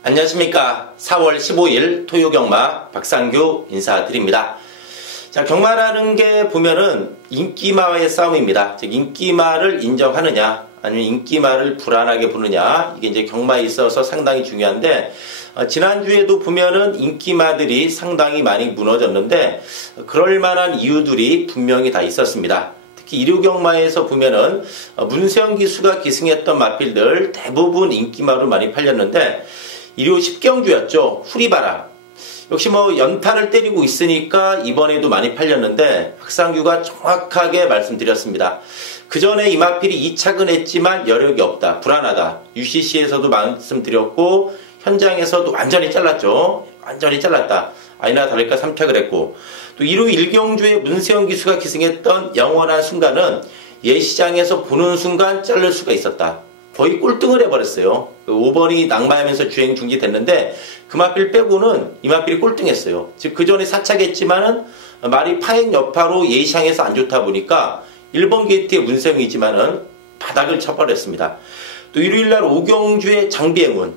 안녕하십니까. 4월 15일 토요경마 박상규 인사드립니다. 자, 경마라는 게 보면은 인기마와의 싸움입니다. 즉, 인기마를 인정하느냐, 아니면 인기마를 불안하게 보느냐, 이게 이제 경마에 있어서 상당히 중요한데, 지난주에도 보면은 인기마들이 상당히 많이 무너졌는데, 그럴 만한 이유들이 분명히 다 있었습니다. 특히 일요경마에서 보면은 문세영 기수가 기승했던 마필들 대부분 인기마로 많이 팔렸는데, 일요 10경주였죠. 후리바람. 역시 연타를 때리고 있으니까 이번에도 많이 팔렸는데 박상규가 정확하게 말씀드렸습니다. 그 전에 이 마필이 2착은 했지만 여력이 없다. 불안하다. UCC에서도 말씀드렸고 현장에서도 완전히 잘랐죠. 완전히 잘랐다. 아니나 다를까 3착을 했고, 또 1호 1경주에 문세영 기수가 기승했던 영원한 순간은 예시장에서 보는 순간 자를 수가 있었다. 거의 꼴등을 해버렸어요. 5번이 낙마하면서 주행 중지됐는데 그 마필 빼고는 이 마필이 꼴등했어요. 즉 그 전에 4착했지만은 말이 파행 여파로 예시장에서 안 좋다 보니까 1번 게이트의 문세영이지만은 바닥을 쳐버렸습니다. 또 일요일날 5경주의 장비행운.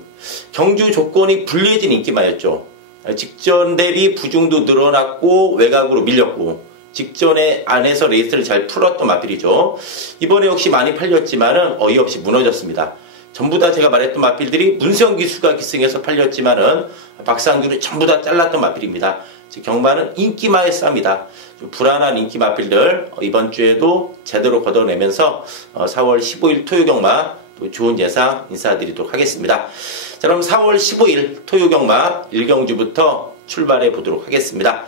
경주 조건이 불리해진 인기마였죠. 직전 대비 부중도 늘어났고 외곽으로 밀렸고, 직전에 안에서 레이스를 잘 풀었던 마필이죠. 이번에 역시 많이 팔렸지만은 어이없이 무너졌습니다. 전부 다 제가 말했던 마필들이 문세영 기수가 기승해서 팔렸지만은 박상규는 전부 다 잘랐던 마필입니다. 즉 경마는 인기마의 싸움이다. 좀 불안한 인기 마필들 이번 주에도 제대로 걷어내면서 4월 15일 토요경마 또 좋은 예상 인사드리도록 하겠습니다. 자, 그럼 4월 15일 토요경마 1경주부터 출발해 보도록 하겠습니다.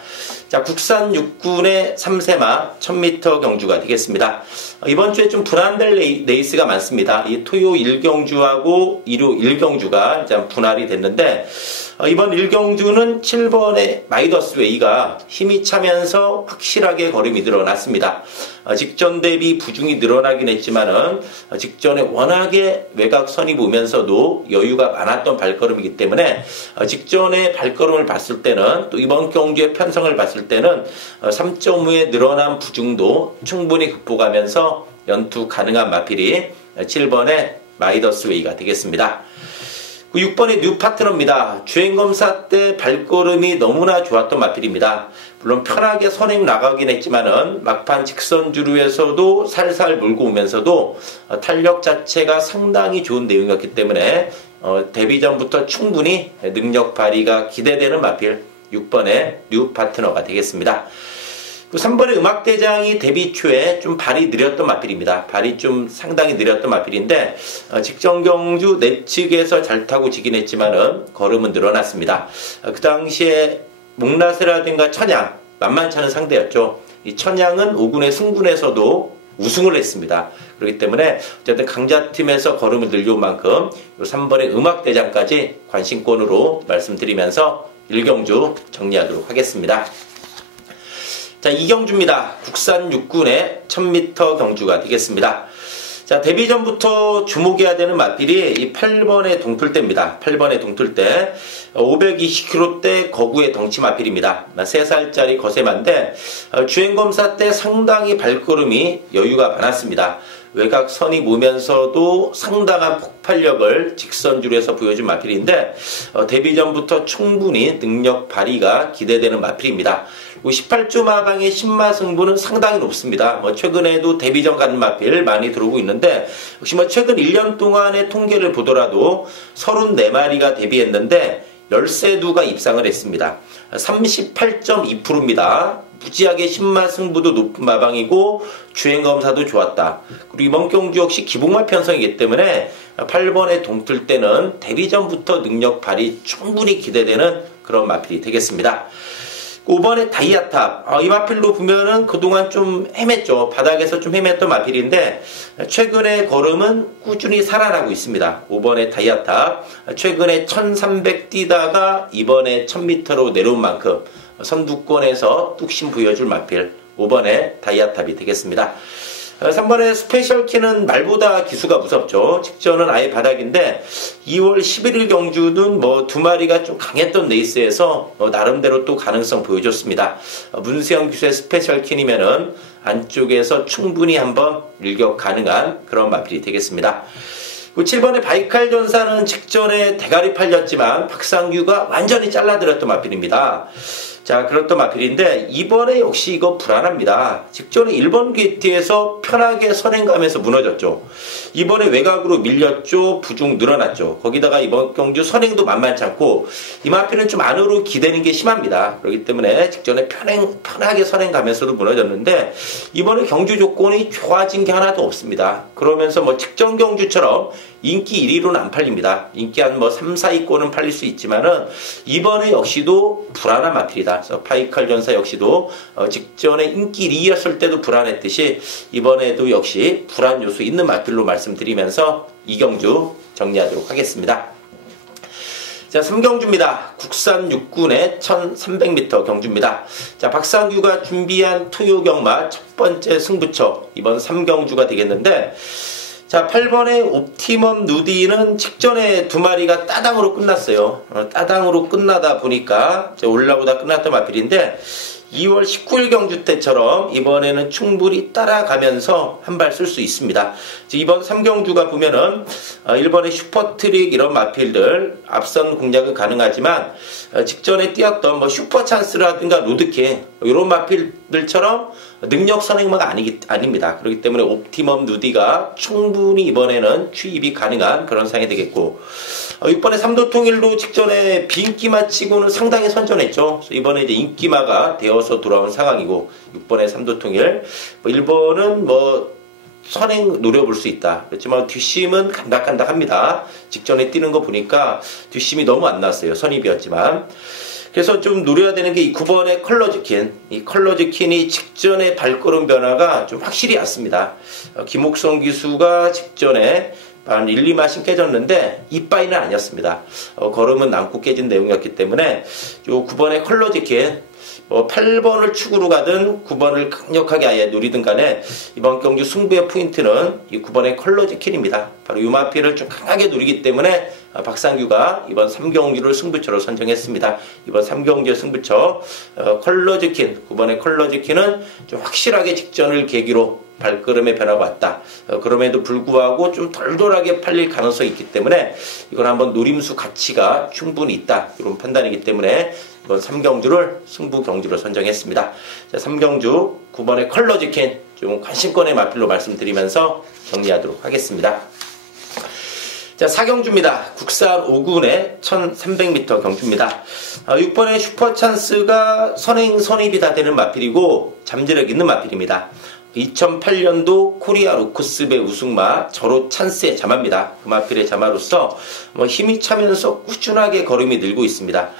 자, 국산 육군의 3세마 1000m 경주가 되겠습니다. 이번 주에 좀 분할될 레이스가 많습니다. 이 토요 1경주하고 일요 1경주가 이제 분할이 됐는데, 이번 1경주는 7번의 마이더스 웨이가 힘이 차면서 확실하게 걸음이 늘어났습니다. 직전 대비 부중이 늘어나긴 했지만은 직전에 워낙에 외곽선이 보면서도 여유가 많았던 발걸음이기 때문에 직전에 발걸음을 봤을 때는, 또 이번 경주의 편성을 봤을 때는 3.5의 늘어난 부중도 충분히 극복하면서 연투 가능한 마필이 7번의 마이더스 웨이가 되겠습니다. 6번의 뉴 파트너입니다. 주행검사 때 발걸음이 너무나 좋았던 마필입니다. 물론 편하게 선행 나가긴 했지만은 막판 직선주루에서도 살살 몰고 오면서도 탄력 자체가 상당히 좋은 내용이었기 때문에 데뷔전부터 충분히 능력 발휘가 기대되는 마필 6번의 뉴 파트너가 되겠습니다. 3번의 음악대장이 데뷔 초에 좀 발이 느렸던 마필입니다. 발이 좀 상당히 느렸던 마필인데 직전 경주 내측에서 잘 타고 지긴 했지만은 걸음은 늘어났습니다. 그 당시에 목라세라든가 천양 만만치 않은 상대였죠. 이 천양은 5군의 승군에서도 우승을 했습니다. 그렇기 때문에 어쨌든 강자팀에서 걸음을 늘려온 만큼 3번의 음악대장까지 관심권으로 말씀드리면서 1경주 정리하도록 하겠습니다. 자, 2경주입니다. 국산 육군의 1000m 경주가 되겠습니다. 자, 데뷔전부터 주목해야 되는 마필이 이 8번의 동틀대입니다. 8번의 동틀대. 520kg대 거구의 덩치 마필입니다. 3살짜리 거세마인데 주행검사 때 상당히 발걸음이 여유가 많았습니다. 외곽선이 보면서도 상당한 폭발력을 직선주로에서 보여준 마필인데 데뷔전부터 충분히 능력 발휘가 기대되는 마필입니다. 18주 마방의 신마 승부는 상당히 높습니다. 최근에도 데뷔전 가는 마필 많이 들어오고 있는데, 역시 최근 1년 동안의 통계를 보더라도 34마리가 데뷔했는데 13두가 입상을 했습니다. 38.2%입니다. 무지하게 신마 승부도 높은 마방이고 주행검사도 좋았다. 그리고 이번 경주 역시 기복마 편성이기 때문에 8번의 동틀대는 데뷔전부터 능력 발휘 충분히 기대되는 그런 마필이 되겠습니다. 5번의 다이아탑. 이 마필로 보면은 그동안 좀 헤맸죠. 바닥에서 좀 헤맸던 마필인데 최근에 걸음은 꾸준히 살아나고 있습니다. 5번의 다이아탑. 최근에 1300 뛰다가 이번에 1000m로 내려온 만큼 선두권에서 뚝심 부여줄 마필 5번의 다이아탑이 되겠습니다. 3번의 스페셜키는 말보다 기수가 무섭죠. 직전은 아예 바닥인데 2월 11일 경주는 두 마리가 좀 강했던 레이스에서 나름대로 또 가능성 보여줬습니다. 문세영 기수의 스페셜킨이면은 안쪽에서 충분히 한번 일격 가능한 그런 마필이 되겠습니다. 7번의 바이칼 전사는 직전에 대가리 팔렸지만 박상규가 완전히 잘라들었던 마필입니다. 자, 그렇던 마필인데 이번에 역시 이거 불안합니다. 직전에 1번 게이트에서 편하게 선행가면서 무너졌죠. 이번에 외곽으로 밀렸죠. 부중 늘어났죠. 거기다가 이번 경주 선행도 만만치 않고 이 마필은 좀 안으로 기대는 게 심합니다. 그렇기 때문에 직전에 편하게 선행가면서도 무너졌는데 이번에 경주 조건이 좋아진 게 하나도 없습니다. 그러면서 뭐 직전 경주처럼 인기 1위로는 안 팔립니다. 인기 한 뭐 3, 4위권은 팔릴 수 있지만은 이번에 역시도 불안한 마필이다. 그래서 바이칼 전사 역시도 직전에 인기 2위였을 때도 불안했듯이 이번에도 역시 불안 요소 있는 마필로 말씀드리면서 이 경주 정리하도록 하겠습니다. 자, 3경주입니다. 국산 6군의 1300m 경주입니다. 자, 박상규가 준비한 토요경마 첫 번째 승부처 이번 3경주가 되겠는데 자, 8번의 옵티멈 누디는 직전에 두 마리가 따당으로 끝났어요. 따당으로 끝나다 보니까 올라오다 끝났던 마필인데 2월 19일 경주 때처럼 이번에는 충분히 따라가면서 한 발 쓸 수 있습니다. 이번 3경주가 보면은 1번의 슈퍼트릭 이런 마필들 앞선 공략은 가능하지만 직전에 뛰었던 뭐 슈퍼찬스라든가 로드킹 이런 마필들처럼 능력 선행마가 아닙니다. 그렇기 때문에 옵티멈 누디가 충분히 이번에는 취입이 가능한 그런 상황이 되겠고 6번의 삼도통일도 직전에 비인기마 치고는 상당히 선전했죠. 이번에 이제 인기마가 되어서 돌아온 상황이고 6번의 삼도통일 1번은 뭐 선행 노려볼 수 있다. 그렇지만 뒷심은 간닥간닥합니다. 직전에 뛰는 거 보니까 뒷심이 너무 안 나왔어요. 선입이었지만 그래서 좀 노려야 되는 게 이 9번의 컬러즈킨. 이 컬러즈킨이 직전의 발걸음 변화가 좀 확실히 왔습니다. 김옥성 기수가 직전에 한 1, 2마신 깨졌는데 이빠이는 아니었습니다. 걸음은 남고 깨진 내용이었기 때문에 요 9번의 컬러즈킨 8번을 축으로 가든 9번을 강력하게 아예 노리든 간에 이번 경주 승부의 포인트는 이 9번의 컬러즈킨입니다. 바로 이 마필을 좀 강하게 노리기 때문에 박상규가 이번 3경주를 승부처로 선정했습니다. 이번 3경주의 승부처 컬러즈킨 9번의 컬러즈킨은 좀 확실하게 직전을 계기로 발걸음의 변화가 왔다. 그럼에도 불구하고 좀 덜덜하게 팔릴 가능성이 있기 때문에 이건 한번 노림수 가치가 충분히 있다. 이런 판단이기 때문에 이번 3경주를 승부 경주로 선정했습니다. 자, 3경주 9번의 컬러즈킨 좀 관심권의 마필로 말씀드리면서 정리하도록 하겠습니다. 자, 4경주입니다. 국산 5군의 1300m 경주입니다. 6번의 슈퍼찬스가 선행 선입이 다 되는 마필이고 잠재력 있는 마필입니다. 2008년도 코리아 로크스배 우승마 저로 찬스의 자마입니다. 그 마필의 자마로서 힘이 차면서 꾸준하게 걸음이 늘고 있습니다.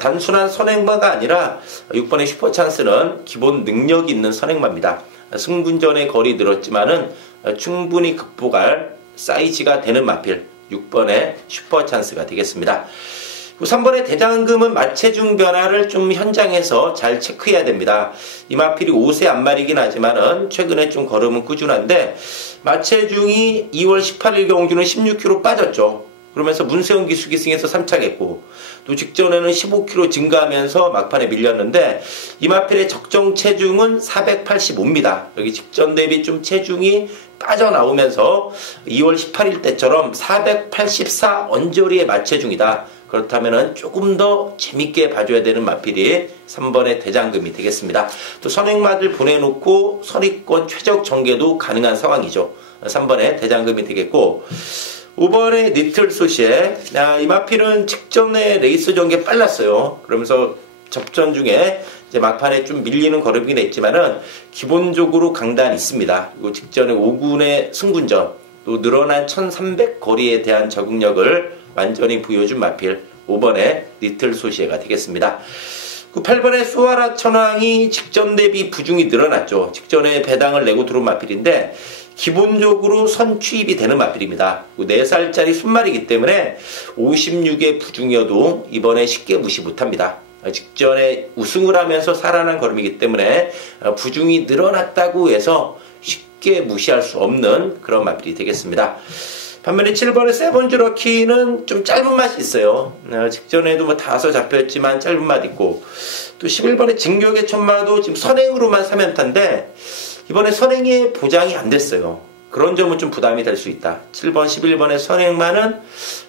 단순한 선행마가 아니라 6번의 슈퍼찬스는 기본 능력이 있는 선행마입니다. 승분전의 거리 늘었지만은 충분히 극복할 사이즈가 되는 마필 6번의 슈퍼찬스가 되겠습니다. 3번의 대장금은 마체중 변화를 좀 현장에서 잘 체크해야 됩니다. 이 마필이 5세 안말이긴 하지만은 최근에 좀 걸음은 꾸준한데 마체중이 2월 18일 경주는 16kg 빠졌죠. 그러면서 문세훈 기수기승에서 3착했고 또 직전에는 15kg 증가하면서 막판에 밀렸는데 이 마필의 적정 체중은 485입니다. 여기 직전 대비 좀 체중이 빠져나오면서 2월 18일 때처럼 484 언저리의 마체중이다. 그렇다면 조금 더 재밌게 봐줘야 되는 마필이 3번의 대장금이 되겠습니다. 또 선행마들 보내놓고 선입권 최적 전개도 가능한 상황이죠. 3번의 대장금이 되겠고 5번의 니틀 소시에 이 마필은 직전에 레이스 전개 빨랐어요. 그러면서 접전 중에 이제 막판에 좀 밀리는 걸음이긴 했지만은 기본적으로 강단이 있습니다. 그리고 직전에 5군의 승분전 또 늘어난 1300 거리에 대한 적응력을 완전히 보여준 마필 5번의 니틀 소시에가 되겠습니다. 8번의 수아라 천왕이 직전 대비 부중이 늘어났죠. 직전에 배당을 내고 들어온 마필인데 기본적으로 선취입이 되는 마필입니다. 4살짜리 순말이기 때문에 56의 부중이어도 이번에 쉽게 무시 못합니다. 직전에 우승을 하면서 살아난 걸음이기 때문에 부중이 늘어났다고 해서 쉽게 무시할 수 없는 그런 마필이 되겠습니다. 반면에 7번의 세븐즈 럭키는 좀 짧은 맛이 있어요. 직전에도 뭐 다소 잡혔지만 짧은 맛 있고 또 11번의 진격의 천마도 지금 선행으로만 3연타인데 이번에 선행이 보장이 안 됐어요. 그런 점은 좀 부담이 될 수 있다. 7번, 11번의 선행마는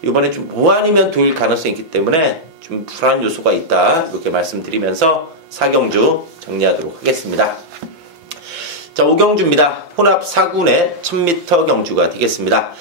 이번에 좀 뭐 아니면 도일 가능성이 있기 때문에 좀 불안 요소가 있다. 이렇게 말씀드리면서 4경주 정리하도록 하겠습니다. 자, 5경주입니다. 혼합 4군의 1000m 경주가 되겠습니다.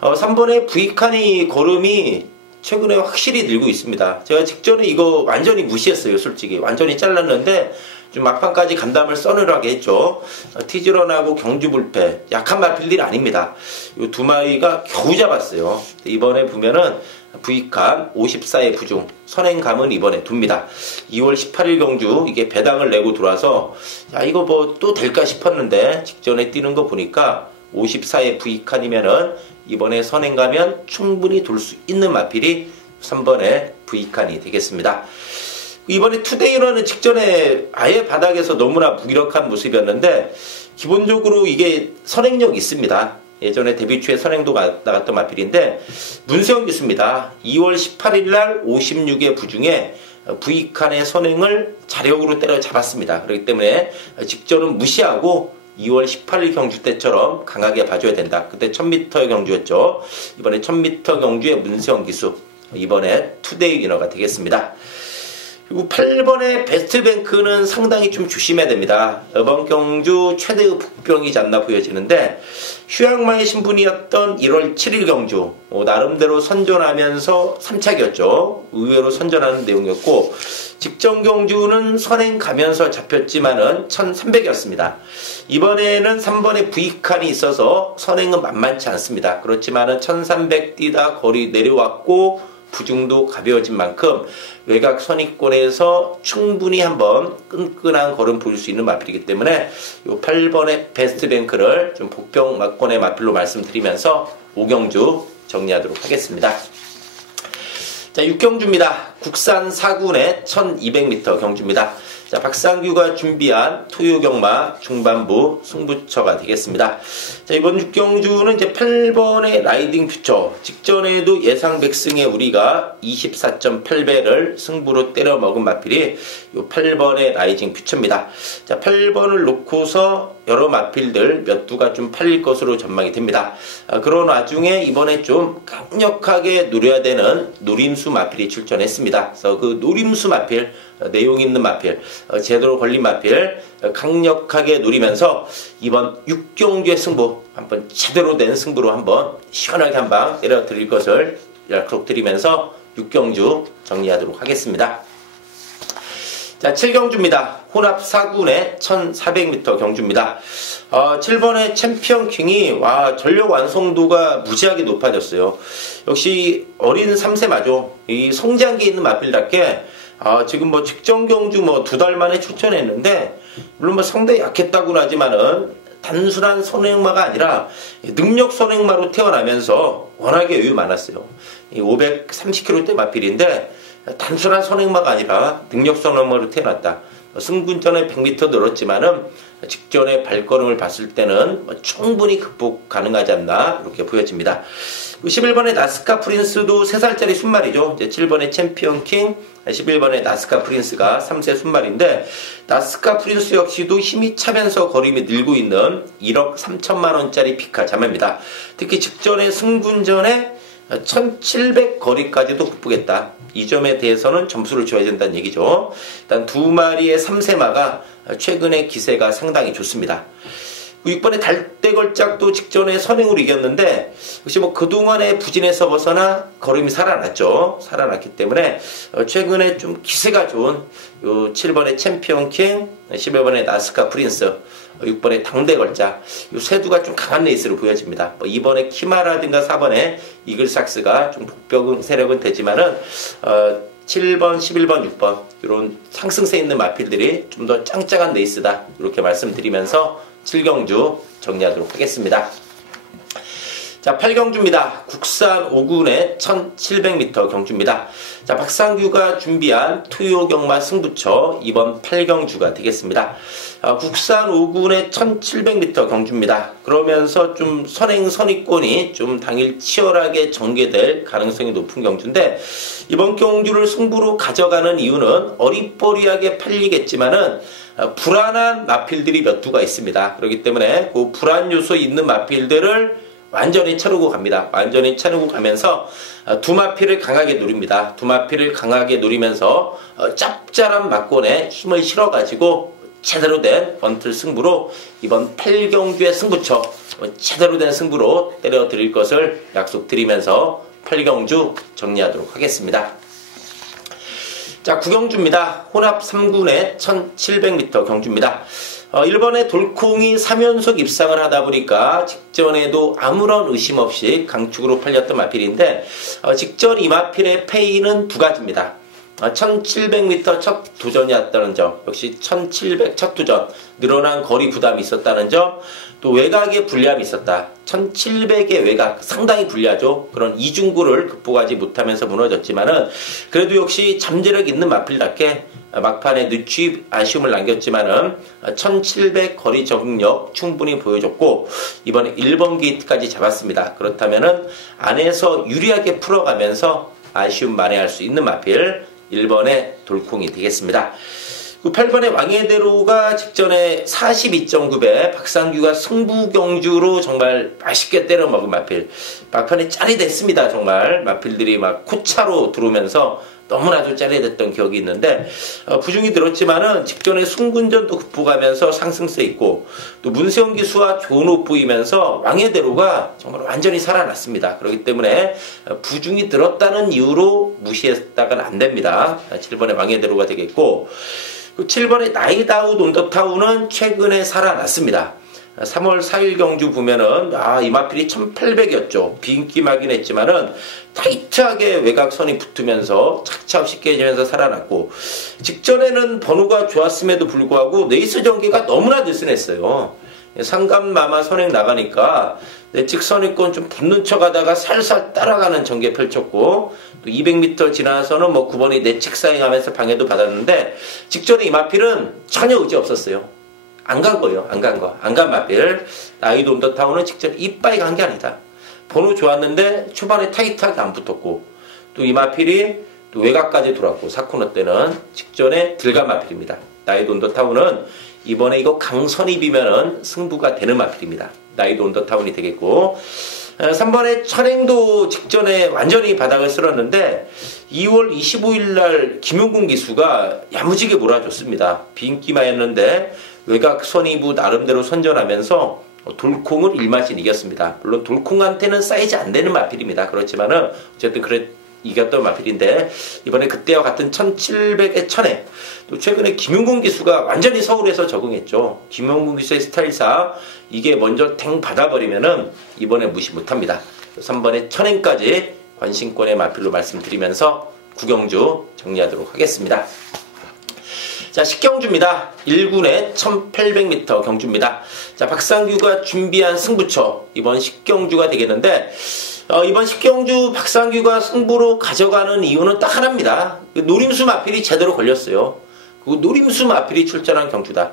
3번의 부익하니 걸음이 최근에 확실히 늘고 있습니다. 제가 직전에 이거 완전히 무시했어요. 솔직히 완전히 잘랐는데 좀 막판까지 간담을 서늘하게 했죠. 티즈런하고 경주불패 약한 마필들이 아닙니다. 이 두 마리가 겨우 잡았어요. 이번에 보면은 부익한 54의 부중 선행감은 이번에 둡니다. 2월 18일 경주 이게 배당을 내고 들어와서 야 이거 뭐 또 될까 싶었는데 직전에 뛰는 거 보니까 54의 부익한이면은 이번에 선행가면 충분히 돌 수 있는 마필이 3번의 부익한이 되겠습니다. 이번에 투데이러는 직전에 아예 바닥에서 너무나 무기력한 모습이었는데 기본적으로 이게 선행력 있습니다. 예전에 데뷔 초에 선행도 나갔던 마필인데 문세영 기수입니다. 2월 18일 날 56의 부중에 부익한의 선행을 자력으로 때려잡았습니다. 그렇기 때문에 직전은 무시하고 2월 18일 경주 때처럼 강하게 봐줘야 된다. 그때 1000m의 경주였죠. 이번에 1000m 경주의 문세영 기수 이번에 투데이 위너가 되겠습니다. 그리고 8번의 베스트뱅크는 상당히 좀 조심해야 됩니다. 이번 경주 최대의 복병이지 않나 보여지는데 휴양마의 신분이었던 1월 7일 경주 나름대로 선전하면서 3착이었죠. 의외로 선전하는 내용이었고 직전 경주는 선행 가면서 잡혔지만은 1300이었습니다. 이번에는 3번의 부익한이 있어서 선행은 만만치 않습니다. 그렇지만은 1300 뛰다 거리 내려왔고 부중도 가벼워진 만큼 외곽 선입권에서 충분히 한번 끈끈한 걸음 보일 수 있는 마필이기 때문에 이 8번의 베스트뱅크를 좀 복병 막권의 마필로 말씀드리면서 5경주 정리하도록 하겠습니다. 자, 6경주입니다. 국산 4군의 1200m 경주입니다. 자, 박상규가 준비한 토요경마 중반부 승부처가 되겠습니다. 자, 이번 6경주는 이제 8번의 라이딩 퓨처. 직전에도 예상 100승에 우리가 24.8배를 승부로 때려 먹은 마필이 이 8번의 라이딩 퓨처입니다. 자, 8번을 놓고서 여러 마필들 몇 두가 좀 팔릴 것으로 전망이 됩니다. 그런 와중에 이번에 좀 강력하게 누려야 되는 노림수 마필이 출전했습니다. 그래서 그 노림수 마필, 내용 있는 마필, 제대로 걸린 마필 강력하게 노리면서 이번 6경주의 승부 한번 제대로 된 승부로 한번 시원하게 한방 때려드릴 것을 약속드리면서 6경주 정리하도록 하겠습니다. 자, 7경주입니다. 혼합 4군의 1400m 경주입니다. 7번의 챔피언 킹이 전력 완성도가 무지하게 높아졌어요. 역시 어린 3세마죠. 이 성장기에 있는 마필답게 지금 뭐 직전 경주 뭐 2달 만에 출전했는데 물론 뭐 상당히 약했다고는 하지만은 단순한 선행마가 아니라 능력 선행마로 태어나면서 워낙에 여유 많았어요. 530kg대 마필인데 단순한 선행마가 아니라 능력 선행마로 태어났다. 승군전에 100m 늘었지만은 직전의 발걸음을 봤을 때는 충분히 극복 가능하지 않나 이렇게 보여집니다. 11번의 나스카 프린스도 3살짜리 순말이죠. 이제 7번의 챔피언 킹, 11번의 나스카 프린스가 3세 순말인데 나스카 프린스 역시도 힘이 차면서 거림이 늘고 있는 1억 3천만 원짜리 피카 자매입니다. 특히 직전의 승군전에 1700 거리까지도 극복했다. 이 점에 대해서는 점수를 줘야 된다는 얘기죠. 일단 두 마리의 3세마가 최근의 기세가 상당히 좋습니다. 6번의 달대걸작도 직전에 선행으로 이겼는데 역시 뭐 그동안의 부진에서 벗어나 걸음이 살아났죠. 살아났기 때문에 최근에 좀 기세가 좋은 요 7번의 챔피언 킹, 11번의 나스카 프린스, 6번의 당대걸작 요 세두가 좀 강한 레이스로 보여집니다. 뭐 2번의 키마라든가 4번의 이글삭스가 좀 복병 세력은 되지만은 7번, 11번, 6번 이런 상승세 있는 마필들이 좀 더 짱짱한 레이스다 이렇게 말씀드리면서 7경주 정리하도록 하겠습니다. 자, 8경주입니다. 국산 5군의 1700m 경주입니다. 자, 박상규가 준비한 토요경마 승부처 이번 8경주가 되겠습니다. 국산 5군의 1700m 경주입니다. 그러면서 좀 선행선의권이 좀 당일 치열하게 전개될 가능성이 높은 경주인데, 이번 경주를 승부로 가져가는 이유는 어리버리하게 팔리겠지만은 불안한 마필들이 몇 두가 있습니다. 그렇기 때문에 그 불안 요소 있는 마필들을 완전히 차르고 갑니다. 완전히 차르고 가면서 두 마필을 강하게 누립니다. 두 마필을 강하게 누리면서 짭짤한 막권에 힘을 실어가지고 제대로 된 번틀 승부로 이번 8경주의 승부처 제대로 된 승부로 때려드릴 것을 약속드리면서 8경주 정리하도록 하겠습니다. 자, 9경주입니다. 혼합 3군의 1700m 경주입니다. 1번에 돌콩이 3연속 입상을 하다 보니까 직전에도 아무런 의심 없이 강축으로 팔렸던 마필인데, 직전 이 마필의 페이는 두 가지입니다. 1700m 첫 도전이었다는 점, 역시 1700 첫 도전, 늘어난 거리 부담이 있었다는 점, 또 외곽에 불리함이 있었다. 1700의 외곽 상당히 불리하죠. 그런 이중구를 극복하지 못하면서 무너졌지만은 그래도 역시 잠재력 있는 마필답게 막판에 늦추 아쉬움을 남겼지만은 1700 거리 적응력 충분히 보여줬고, 이번에 1번 게이트까지 잡았습니다. 그렇다면은 안에서 유리하게 풀어가면서 아쉬움 만회할 수 있는 마필 1번의 돌콩이 되겠습니다. 8번의 왕의대로가 직전에 42.9배 박상규가 승부경주로 정말 맛있게 때려 먹은 마필, 막판에 짜릿했습니다. 정말 마필들이 막 코차로 들어오면서 너무나도 짜릿했던 기억이 있는데, 부중이 들었지만은 직전에 순군전도 극복하면서 상승세 있고, 또 문세영 기수와 좋은 호흡 보이면서 왕의대로가 정말 완전히 살아났습니다. 그렇기 때문에 부중이 들었다는 이유로 무시했다가는 안 됩니다. 7번의 왕의대로가 되겠고, 7번의 나이다웃 온더타운은 최근에 살아났습니다. 3월 4일 경주 보면은 이 마필이 1800이었죠. 비인기마긴 했지만은 타이트하게 외곽선이 붙으면서 착차 없이 깨지면서 살아났고, 직전에는 번호가 좋았음에도 불구하고 레이스 전개가 너무나 느슨했어요. 상감마마 선행 나가니까 내측 선입권 좀 붙는 척 하다가 살살 따라가는 전개 펼쳤고, 또 200m 지나서는 9번이 내측 사행하면서 방해도 받았는데, 직전에 이 마필은 전혀 의지 없었어요. 안 간 거예요. 안 간 마필. 나이도 온더타운은 직접 이빠이 간 게 아니다. 번호 좋았는데 초반에 타이트하게 안 붙었고, 또 이 마필이 또 외곽까지 돌았고, 사코너 때는 직전에 들간 마필입니다. 나이도 온더타운은 이번에 이거 강선입이면은 승부가 되는 마필입니다. 나이도 온더타운이 되겠고, 3번에 천행도 직전에 완전히 바닥을 쓸었는데 2월 25일 날 김용군 기수가 야무지게 몰아줬습니다. 비인기마였는데 외곽 선이부 나름대로 선전하면서 돌콩을 일마신 이겼습니다. 물론 돌콩한테는 사이즈 안 되는 마필입니다. 그렇지만은 어쨌든 이겼던 마필인데, 이번에 그때와 같은 1700의 천에 또 최근에 김용군 기수가 완전히 서울에서 적응했죠. 김용군 기수의 스타일상 이게 먼저 탱 받아버리면은 이번에 무시 못합니다. 3번의 천행까지 관심권의 마필로 말씀드리면서 9경주 정리하도록 하겠습니다. 자, 10경주입니다. 1군의 1800m 경주입니다. 자, 박상규가 준비한 승부처 이번 10경주가 되겠는데, 이번 10경주 박상규가 승부로 가져가는 이유는 딱 하나입니다. 노림수 마필이 제대로 걸렸어요. 그 노림수 마필이 출전한 경주다.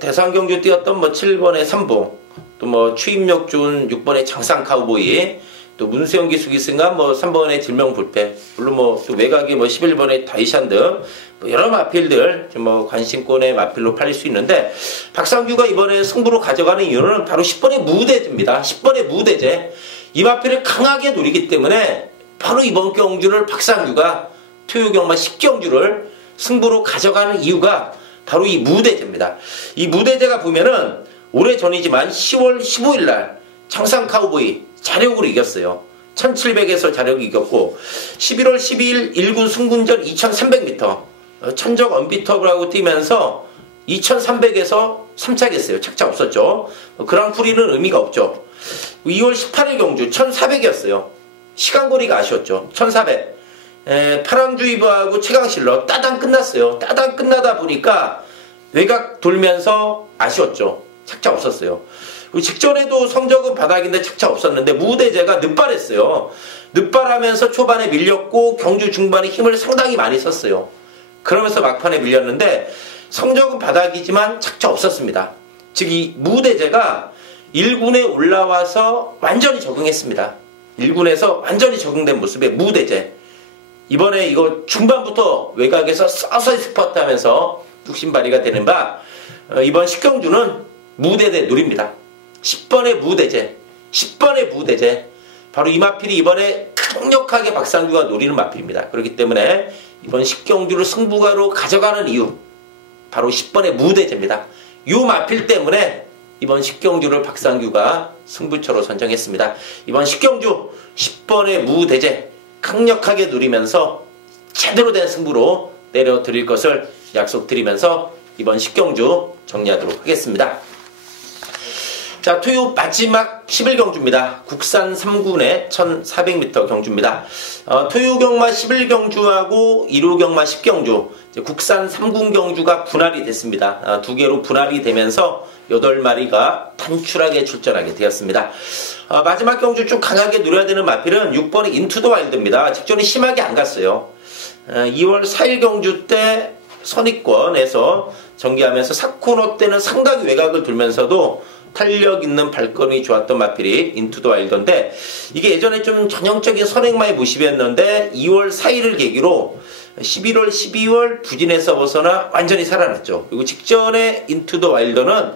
대상 경주 뛰었던 7번의 삼봉, 또 추임력 좋은 6번의 장상 카우보이, 또 문세영 기수기 승한 3번의 질명불패, 물론 또 외곽이 11번의 다이샨 등 여러 마필들 좀 관심권의 마필로 팔릴 수 있는데, 박상규가 이번에 승부로 가져가는 이유는 바로 10번의 무대제입니다. 10번의 무대제. 이 마필을 강하게 노리기 때문에 바로 이번 경주를 박상규가 토요경마 10경주를 승부로 가져가는 이유가 바로 이 무대제입니다. 이 무대제가 보면은 오래전이지만 10월 15일 날 창상 카우보이 자력으로 이겼어요. 1700에서 자력이 이겼고, 11월 12일 1군 승군전 2300m 천적 언비터블 하고 뛰면서 2300에서 3착했어요. 착차 없었죠. 그랑프리는 의미가 없죠. 2월 18일 경주 1400이었어요. 시간거리가 아쉬웠죠. 1400. 파랑주의보하고 최강실러 따당 끝났어요. 따당 끝나다 보니까 외곽 돌면서 아쉬웠죠. 착차 없었어요. 그리고 직전에도 성적은 바닥인데 착차 없었는데 무대제가 늦발했어요. 늦발하면서 초반에 밀렸고 경주 중반에 힘을 상당히 많이 썼어요. 그러면서 막판에 밀렸는데 성적은 바닥이지만 착차 없었습니다. 즉 이 무대제가 1군에 올라와서 완전히 적응했습니다. 1군에서 완전히 적응된 모습의 무대제. 이번에 이거 중반부터 외곽에서 서서히 스퍼트하면서 뚝심발휘가 되는 바 이번 10경주는 무대제 노립니다. 10번의 무대제, 10번의 무대제. 바로 이 마필이 이번에 강력하게 박상규가 노리는 마필입니다. 그렇기 때문에 이번 10경주를 승부가로 가져가는 이유, 바로 10번의 무대제입니다. 이 마필 때문에 이번 10경주를 박상규가 승부처로 선정했습니다. 이번 10경주 10번의 무대제 강력하게 누리면서 제대로 된 승부로 때려드릴 것을 약속드리면서 이번 10경주 정리하도록 하겠습니다. 자, 토요 마지막 11경주입니다. 국산 3군의 1400m 경주입니다. 토요 경마 11경주하고 1호 경마 10경주, 국산 3군 경주가 분할이 됐습니다. 두 개로 분할이 되면서 8마리가 단출하게 출전하게 되었습니다. 마지막 경주 좀 강하게 누려야 되는 마필은 6번의 인투 더 와일드입니다. 직전이 심하게 안 갔어요. 2월 4일 경주 때 선입권에서 전개하면서 4코너 때는 상당히 외곽을 돌면서도 탄력 있는 발걸음이 좋았던 마필이 인투 더 와일드인데, 이게 예전에 좀 전형적인 선행마의 모습이었는데 2월 4일을 계기로 11월, 12월 부진에서 벗어나 완전히 살아났죠. 그리고 직전에 인투 더 와일드는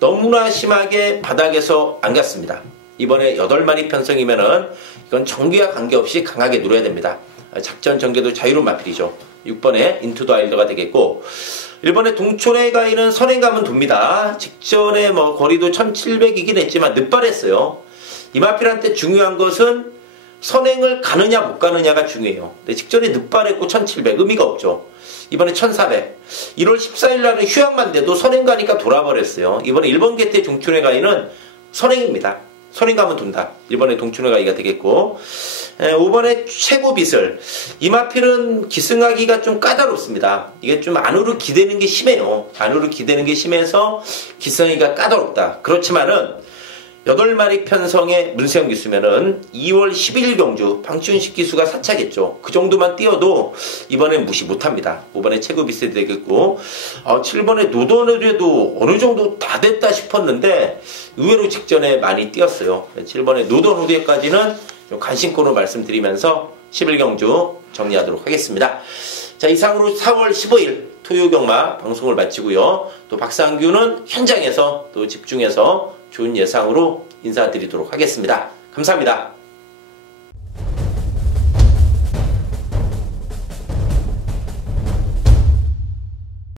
너무나 심하게 바닥에서 안 갔습니다. 이번에 8마리 편성이면은 이건 정규와 관계없이 강하게 누려야 됩니다. 작전 전개도 자유로운 마필이죠. 6번에 인투 더 와일드가 되겠고, 1번에 동촌에 가있는 선행감은 돕니다. 직전에 거리도 1700이긴 했지만 늦발했어요. 이 마필한테 중요한 것은 선행을 가느냐 못 가느냐가 중요해요. 근데 직전에 늦발했고 1700 의미가 없죠. 이번에 1400. 1월 14일 날은 휴양만 돼도 선행 가니까 돌아버렸어요. 이번에 1번 개태 동촌에 가있는 선행입니다. 선행감은 돈다. 1번에 동촌에 가기가 되겠고, 5번에 최고 비슬. 이 마필은 기승하기가 좀 까다롭습니다. 이게 좀 안으로 기대는 게 심해요. 안으로 기대는 게 심해서 기승하기가 까다롭다. 그렇지만은 8마리 편성의 문세영 기수면은 2월 11일 경주 방치훈식 기수가 사차겠죠. 그 정도만 뛰어도 이번엔 무시 못합니다. 5번에 최고 비슬이 되겠고, 7번에 노던우대도 어느 정도 다 됐다 싶었는데 의외로 직전에 많이 뛰었어요. 7번에 노던우대까지는 관심권으로 말씀드리면서 11경주 정리하도록 하겠습니다. 자, 이상으로 4월 15일 토요경마 방송을 마치고요. 또 박상규는 현장에서 또 집중해서 좋은 예상으로 인사드리도록 하겠습니다. 감사합니다.